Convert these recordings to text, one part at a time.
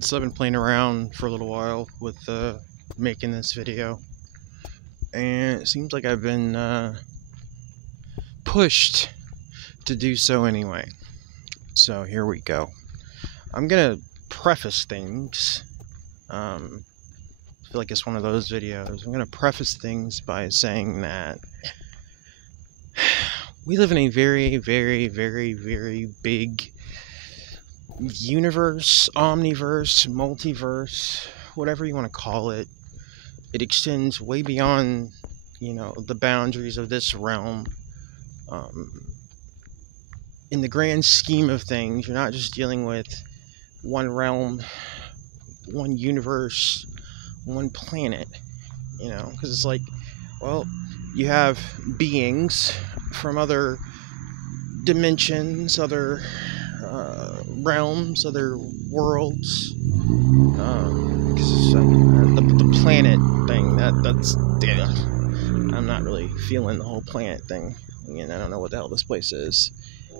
So I've been playing around for a little while with making this video, and it seems like I've been pushed to do so anyway. So here we go. I'm gonna preface things. I feel like it's one of those videos. I'm gonna preface things by saying that we live in a very, very, very, very big universe, omniverse, multiverse, whatever you want to call it. It extends way beyond, the boundaries of this realm. In the grand scheme of things, you're not just dealing with one realm, one universe, one planet, because it's like, well, you have beings from other dimensions, other realms, other worlds. Because the planet thing, that's I'm not really feeling the whole planet thing. I don't know what the hell this place is.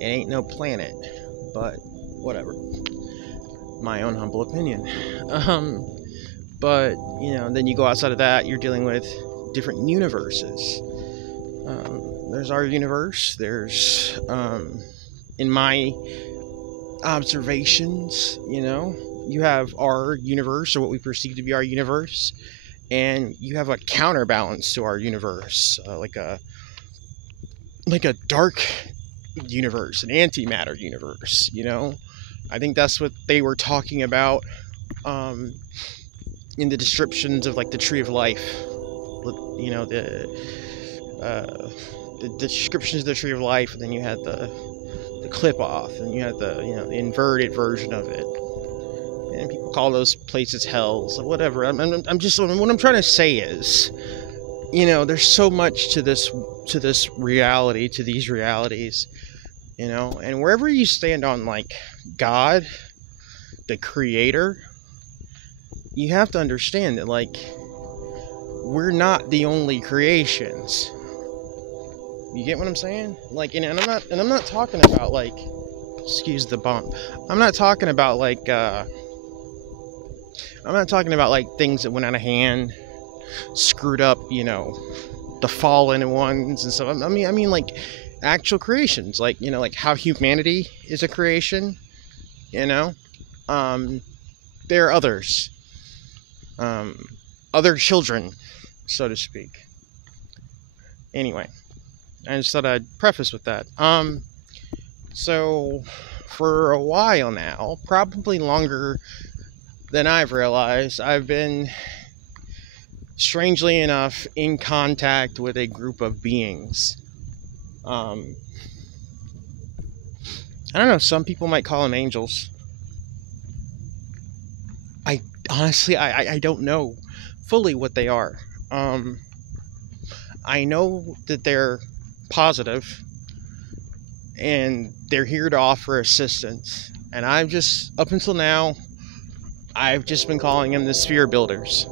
It ain't no planet, but whatever. My own humble opinion. But then you go outside of that, you're dealing with different universes. There's our universe. There's in my observations, you have our universe, or what we perceive to be our universe, and you have a counterbalance to our universe, like a dark universe, an antimatter universe. I think that's what they were talking about in the descriptions of like the Tree of Life. The descriptions of the Tree of Life, and then you had the clip off, and you had the the inverted version of it, and people call those places hells or whatever. I'm just, what I'm trying to say is, there's so much to this reality, to these realities, and wherever you stand on like God, the creator, you have to understand that like we're not the only creations. You get what I'm saying? Like, and I'm not talking about like, excuse the bump. I'm not talking about like things that went out of hand, screwed up, the fallen ones and stuff. I mean like actual creations, like like how humanity is a creation. There are others, other children, so to speak. Anyway, I just thought I'd preface with that. So for a while now, probably longer than I've realized, I've been, strangely enough, in contact with a group of beings. I don't know, some people might call them angels. I honestly, I don't know fully what they are. I know that they're positive, and they're here to offer assistance, and I've just, up until now, I've just been calling them the sphere builders.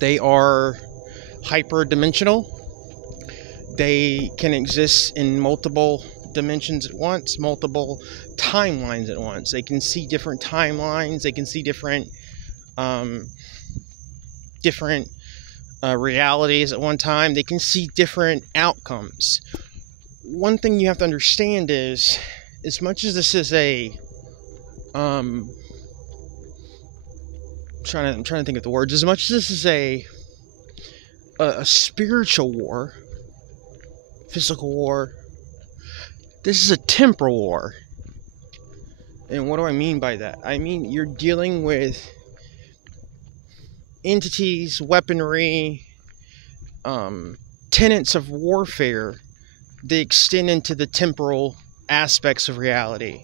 They are hyper-dimensional. They can exist in multiple dimensions at once, multiple timelines at once. They can see different timelines. They can see different realities at one time. They can see different outcomes. One thing you have to understand is, as much as this is a I'm trying to think of the words, as much as this is a spiritual war, physical war, this is a temporal war. And what do I mean by that? I mean, you're dealing with entities, weaponry, tenets of warfare that extend into the temporal aspects of reality.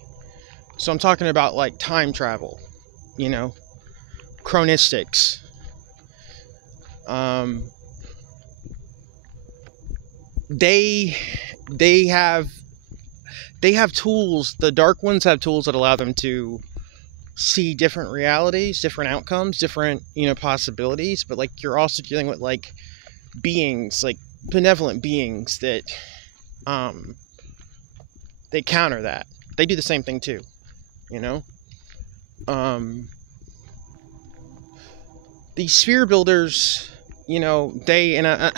So I'm talking about like time travel, chronistics. They have tools. The dark ones have tools that allow them to see different realities, different outcomes, different possibilities. But like, you're also dealing with like beings, like benevolent beings that they counter that. they do the same thing too, you know. These sphere builders, you know, they, and I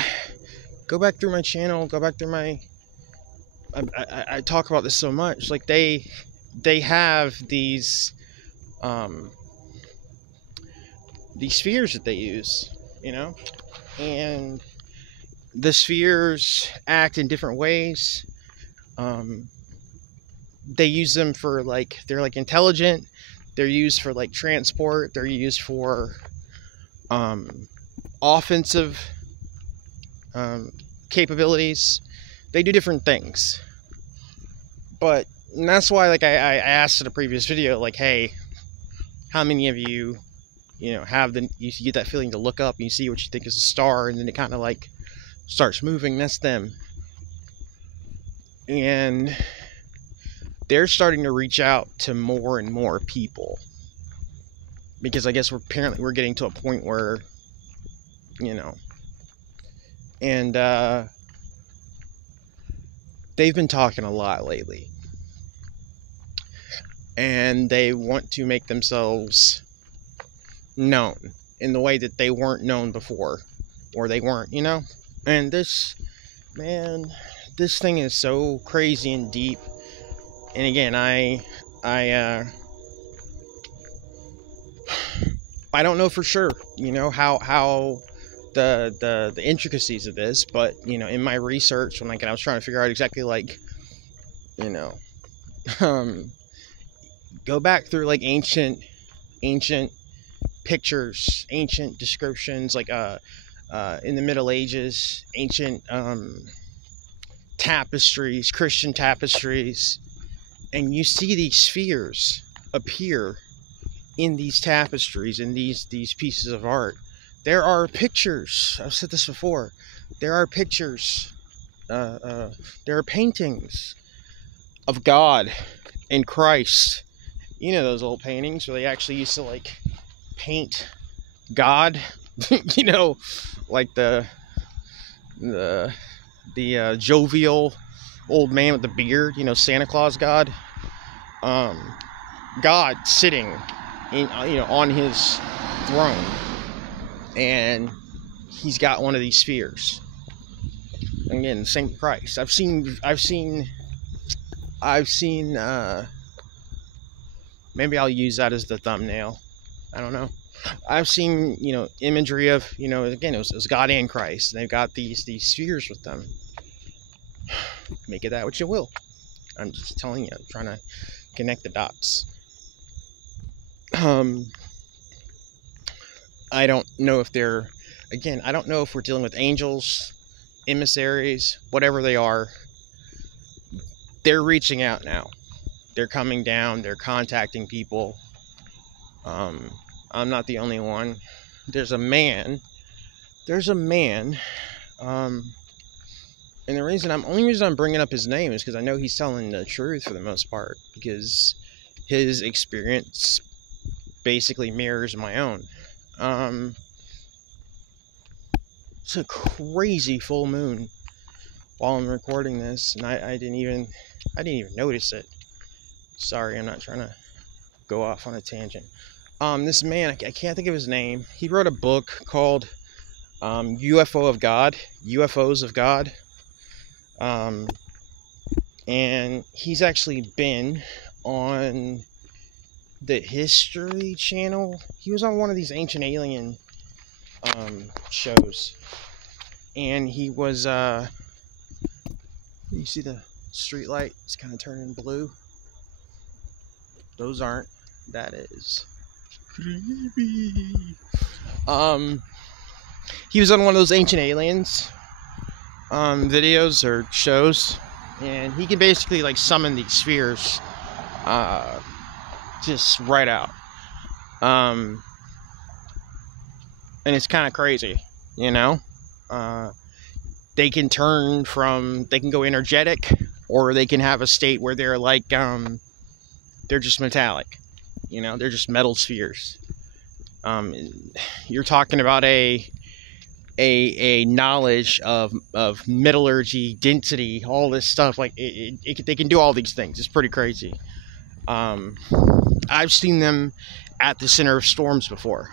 go back through my channel, go back through my, I talk about this so much, like they have these spheres that they use, you know, and the spheres act in different ways. They use them for, like, they're like intelligent, they're used for like transport, they're used for offensive capabilities. They do different things, but and that's why, like, I asked in a previous video, like, hey, how many of you, you know, have you get that feeling to look up and you see what you think is a star, and then it kind of like starts moving? That's them. And they're starting to reach out to more and more people, because I guess we're getting to a point where, you know, and they've been talking a lot lately, and they want to make themselves known in the way that they weren't known before, or they weren't, you know. And this, man, this thing is so crazy and deep. And again, I don't know for sure, you know, how the intricacies of this, but, you know, in my research, when, like, I was trying to figure out exactly, like, you know, go back through, like, ancient pictures, ancient descriptions, like in the Middle Ages, ancient tapestries, Christian tapestries, and you see these spheres appear in these tapestries, in these pieces of art. There are pictures, I've said this before, there are pictures, there are paintings of God and Christ. You know those old paintings where they actually used to, like, paint God, you know, like the jovial old man with the beard, you know, Santa Claus God. God sitting in, you know, on his throne, and he's got one of these spheres. Again, same Christ. I've seen maybe I'll use that as the thumbnail, I don't know. I've seen, you know, imagery of, you know, again, it was God and Christ, and they've got these spheres with them. Make it that what you will. I'm just telling you, I'm trying to connect the dots. I don't know if they're, again, I don't know if we're dealing with angels, emissaries, whatever they are. They're reaching out now. They're coming down, they're contacting people. I'm not the only one. There's a man, and the only reason I'm bringing up his name is because I know he's telling the truth for the most part, because his experience basically mirrors my own. It's a crazy full moon while I'm recording this, and I didn't even notice it. Sorry, I'm not trying to go off on a tangent. This man, I can't think of his name. He wrote a book called UFOs of God. And he's actually been on the History Channel. He was on one of these ancient alien shows, and he was you see the street light? It's kind of turning blue. Those aren't. That is creepy. He was on one of those ancient aliens videos or shows, and he can basically, like, summon these spheres just right out. And it's kind of crazy, you know. They can go energetic, or they can have a state where they're like they're just metallic, you know, they're just metal spheres. You're talking about a a knowledge of metallurgy, density, all this stuff. Like they can do all these things. It's pretty crazy. I've seen them at the center of storms before.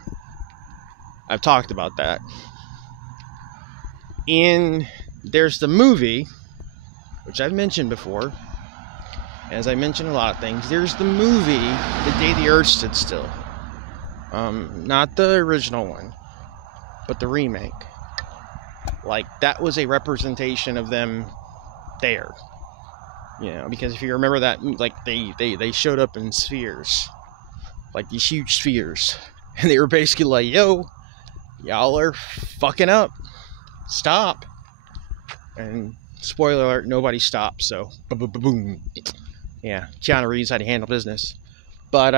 I've talked about that. There's the movie, which I've mentioned before. As I mentioned a lot of things, there's the movie The Day the Earth Stood Still. Not the original one, but the remake. Like, that was a representation of them there. You know, because if you remember that, like, they showed up in spheres. Like, these huge spheres. And they were basically like, yo, y'all are fucking up. Stop. And spoiler alert, nobody stopped, so boom. Yeah, Keanu Reeves had to handle business. But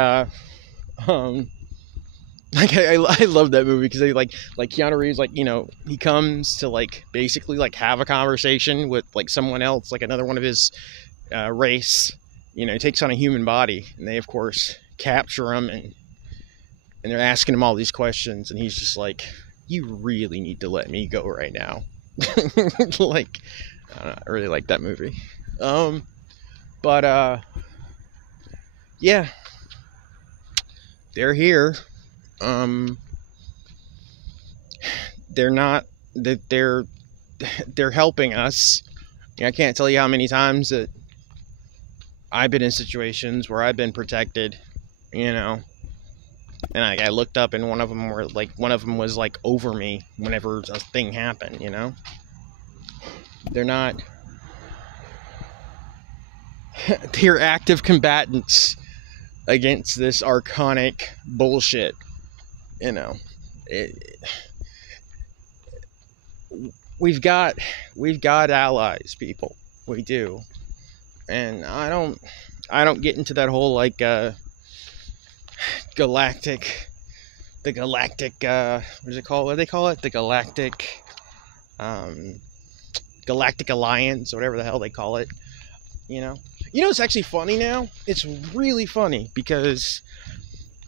like I love that movie because they like Keanu Reeves, like, you know, he comes to like basically like have a conversation with like someone else, like another one of his race. You know, he takes on a human body, and they of course capture him, and they're asking him all these questions, and he's just like, you really need to let me go right now. Like, I don't know, I really like that movie. But yeah, they're here. They're helping us. I can't tell you how many times that I've been in situations where I've been protected, you know, and I looked up, and one of them was like over me whenever a thing happened, you know. They're active combatants against this archonic bullshit, you know. We've got allies, people. We do. And I don't get into that whole like galactic what is it called? What do they call it? The galactic alliance, or whatever the hell they call it. You know, it's actually funny now. It's really funny because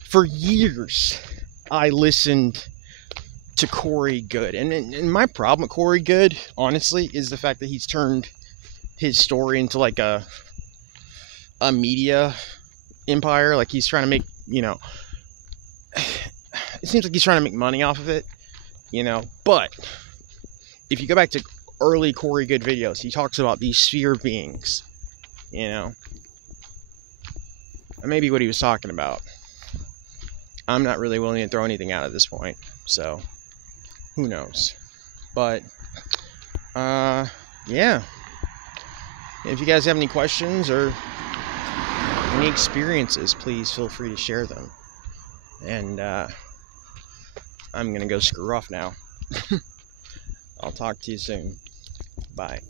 for years I listened to Corey Goode, and my problem with Corey Goode, honestly, is the fact that he's turned his story into like a media empire. Like, he's trying to make, you know, it seems like he's trying to make money off of it, you know. But if you go back to early Corey Goode videos, he talks about these sphere beings, you know. That may be what he was talking about. I'm not really willing to throw anything out at this point, so who knows. But yeah, if you guys have any questions or any experiences, please feel free to share them. And I'm gonna go screw off now. I'll talk to you soon. Bye.